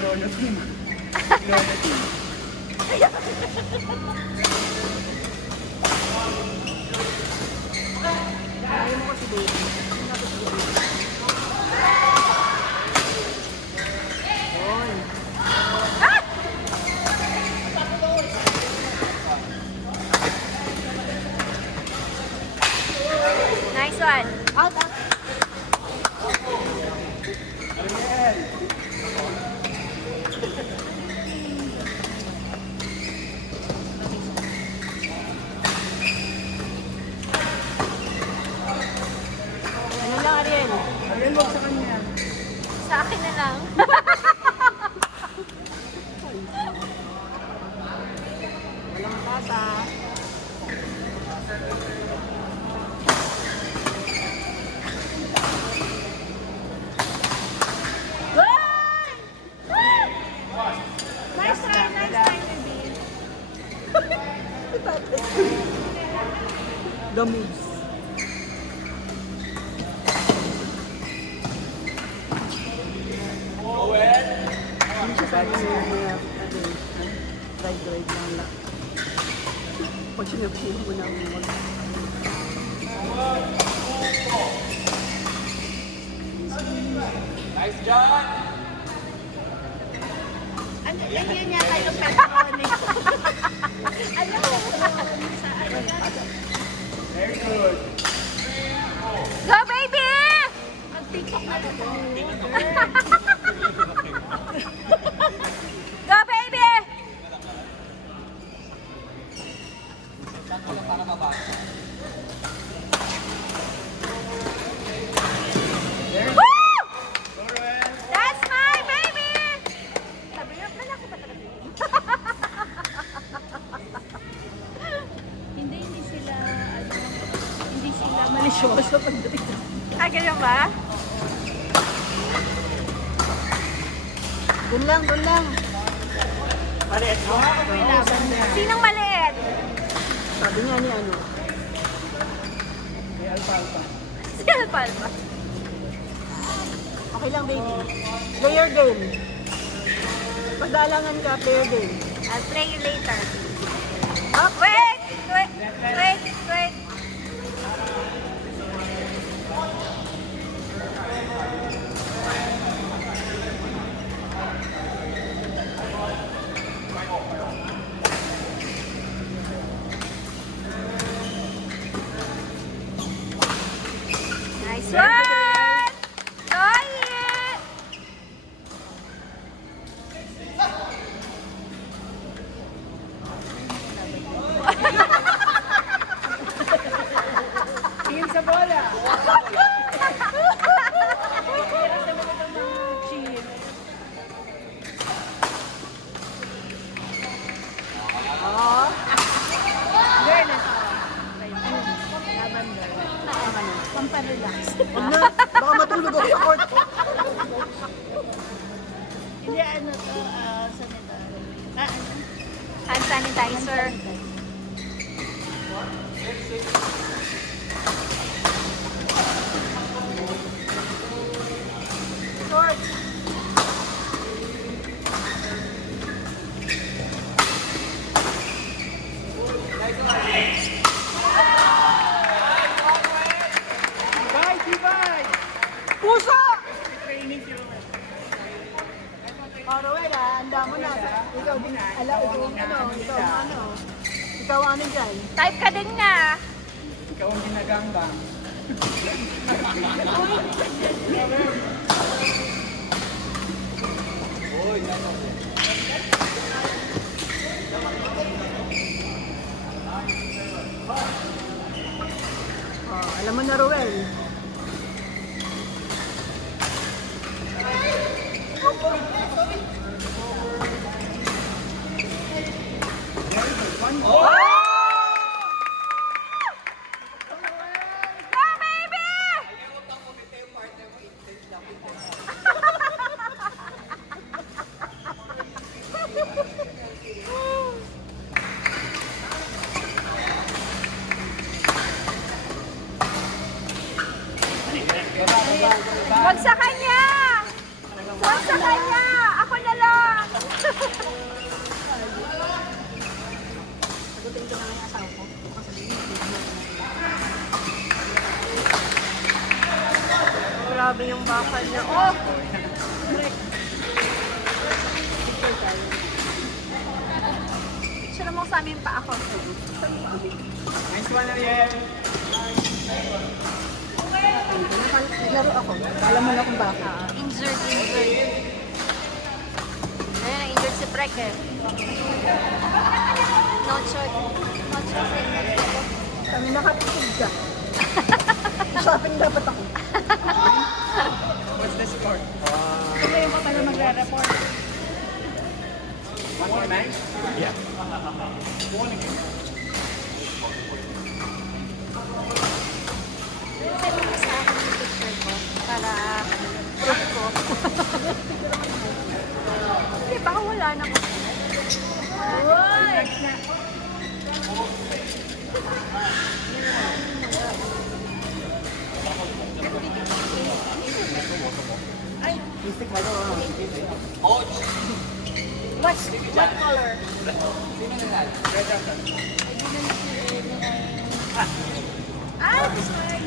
Lolo Tim. Lolo Tim. Ayaw mo kasi baby. Hindi na kasi baby. Yun. Nice one. Out, out. Ano lang, Ariel? Ariel, wag sa kanya. Sa akin na lang. Walang tasa. Nice try, baby. The moves. Hindi siya sabi niya drive lang lang. Pag sinapsin mo na mag... Nice, John! Ano, yan yata yung pepperoni. Ano? Very good. Go, baby! Mag-tiktok na lang. Go, baby! Woo! Go, Roel. That's my baby! Sabi niya, lalaki ba talaga yun? Hindi sila, hindi sila malisyoso pagdating sa... Ah, ganyan ba? Doon lang, doon lang. Paret, no? Sinong maliit? Sabi niya ni ano. May alfalfa. Si Alpalpa. Okay lang, baby. Player game. Pagdalangan ka, player game. I'll play you later. Up. Wait! Wait! Wait! Wait! Nice one! Toye! Tingin sa bola. Oo. Girl na to. Lavender. Pamparelax. Huwag na. Baka matulog ako sa court. Hindi ano to, sanitary. Ano? Hand sanitizer. Court. Bye, Tibay! Puso! Training si Roel. Oh, Roel, handa mo na. Ikaw din. Ala, ikaw ano dyan? Type ka din na. Ikaw ang ginagambang. Oh, alam mo na, Roel. Go, baby! Wag sa kanya! Wag sa kanya! Ako na lang! Grabe yung bakal niya. Oh! Picture mo sa amin pa ako. Nice one, Ariel. Laro ako. Alam mo na kung bakit. Injured. Ayun, injured si Prek eh. No choice. Kami nakapitid ka. Shopping dapat ako. What's the score? Kayo pa pala magre-report. 149? Yeah. Send mo sa akin yung picture ko para proof ko. Hindi, baka wala na ko. What color? Ah, this one.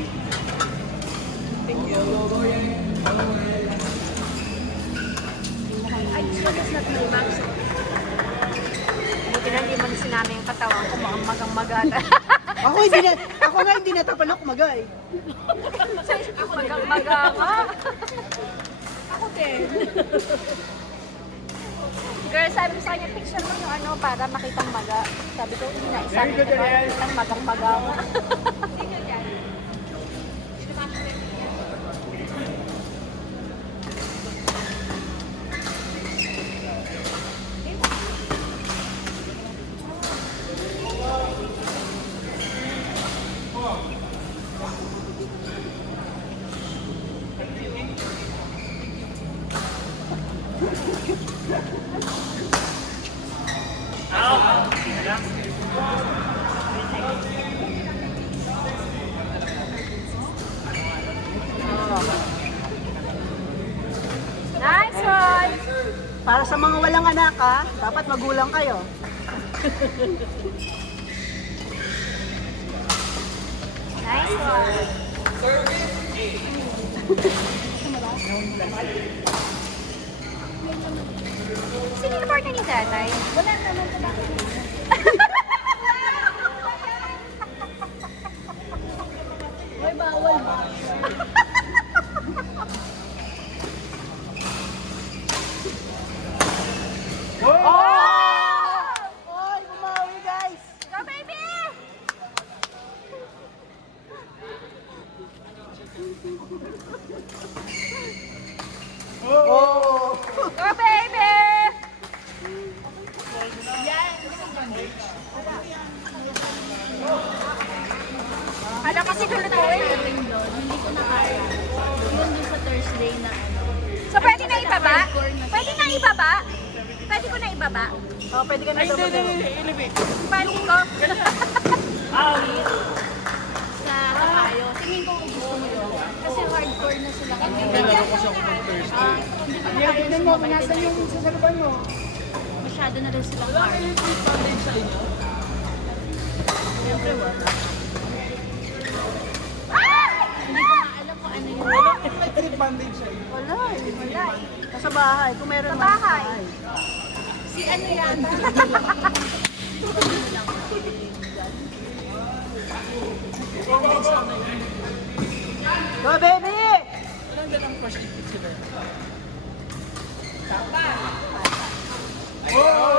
I this one is not my bag. Buti na hindi mo na sinabi yung katawan ko, mukhang magang-magata. Ako nga hindi natapalok magay. Ako magang-maga nga. Ako din. Girl, sabi ko sa kanya, picture mo yung ano para makitang maga. Sabi ko, hindi na, isa Very good, Ariel. kitang magang-maga nga. Nice one! Para sa mga walang anak ha, dapat magulang kayo. Nice one! Sino yung partner ni tatay? Wala naman ito bakit. Ay, bawal ba? Oy, bumawi guys! Go baby! Oh! Go baby! Ano kasi lulutuin? Hindi ko na kaya. Yun dun sa Thursday na ano. So pwede na ibaba? Pwede na ibaba? Pwede ko na ibaba? Oh, pwede ka na sa Pwede ko? Sa Kapayo. Tingin ko kung gusto mo yun. Kasi hardcore na sila. Hindi ko Yeah, tignan mo kung nasan yung sasalupan mo. masyado na rin silang hardcore. Siyempre wala. Hindi ko nga alam kung ano yun. Wala eh. Wala eh. Sa bahay, kung meron Sa man bahay. Si ano yan? Go baby! Oh!